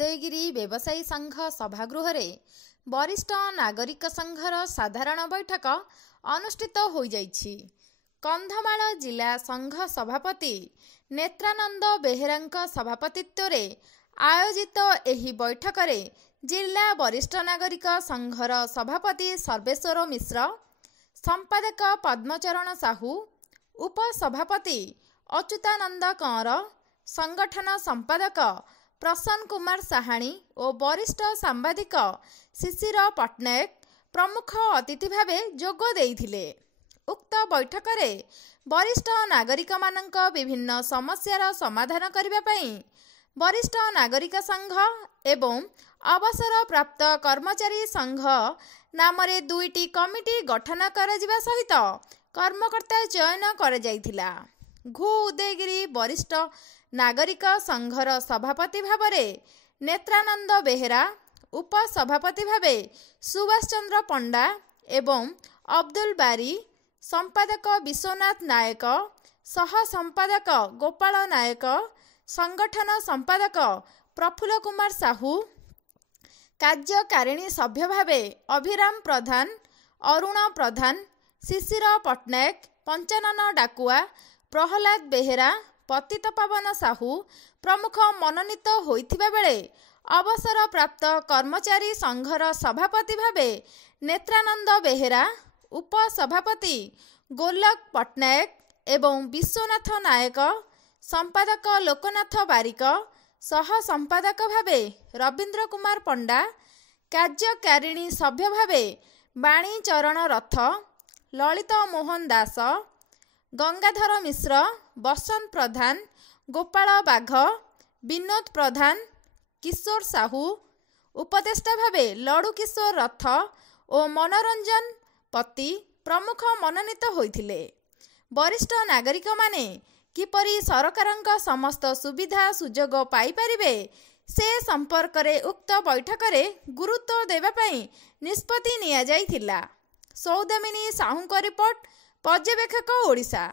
उदयगिरी व्यवसायी संघ सभागृह वरिष्ठ नागरिक संघर साधारण बैठक अनुष्ठित हो जाइछि। कंधमाल जिला संघ सभापति नेत्रानंद बेहेरा सभापतित्व रे आयोजित एही बैठक रे जिला वरिष्ठ नागरिक संघर सभापति सर्वेश्वर मिश्र, संपादक पद्मचरण साहू, उपसभापति अच्युतानंद कंवर, संगठन संपादक प्रसन्न कुमार साहाणी और वरिष्ठ सांबादिक शिशिर पट्टनायक प्रमुख अतिथि भावे जोग देइथिले। उक्त बैठक रे वरिष्ठ नागरिक मानक विभिन्न समस्यार समाधान करने पई वरिष्ठ नागरिक संघ एवं अवसर प्राप्त कर्मचारी संघ नाम रे दुईटी कमिटी गठन कर सहित कर्मकर्ता चयन कर जाइथिला। घु उदयगिरी वरिष्ठ नागरिक संघर सभापति भावरे नेत्रानंद बेहेरा, उपसभापति भावे सुभाष चंद्र पंडा एवं अब्दुल बारी, संपादक विश्वनाथ नायक, सह संपादक गोपाल नायक, संगठन संपादक प्रफुल्ल कुमार साहू, कार्यकारिणी सभ्य भावे अभिराम प्रधान, अरुण प्रधान, शिशिर पट्टनायक, पंचानन डाकुआ, प्रहलाद बेहेरा, पतित पावन साहू प्रमुख मनोनीत होइथिबा बेले अवसर प्राप्त कर्मचारी संघर सभापति भावे नेत्रानंद बेहेरा, उपसभापति गोलक पट्टनायक एवं विश्वनाथ नायक, संपादक लोकनाथ बारिक, सह संपादक भावे रवींद्र कुमार पंडा, कार्यकारिणी सभ्य भावे बाणी चरण रथ, ललित मोहन दास, गंगाधर मिश्र, बसंत प्रधान, गोपाल बाघ, विनोद प्रधान, किशोर साहू, उपदेष्टा भावे लड़ू किशोर रथ और मनोरंजन पति प्रमुख मनोनीत होइथिले। वरिष्ठ नागरिक माने किपरि सरकारक समस्त सुविधा सुजोग पाई परिबे से संपर्क रे उक्त बैठक रे गुरुत्व देबा पई निष्पत्ति निया जाइथिला। सौदामिनी साहूंक रिपोर्ट, पर्यवेक्षक ओडिशा।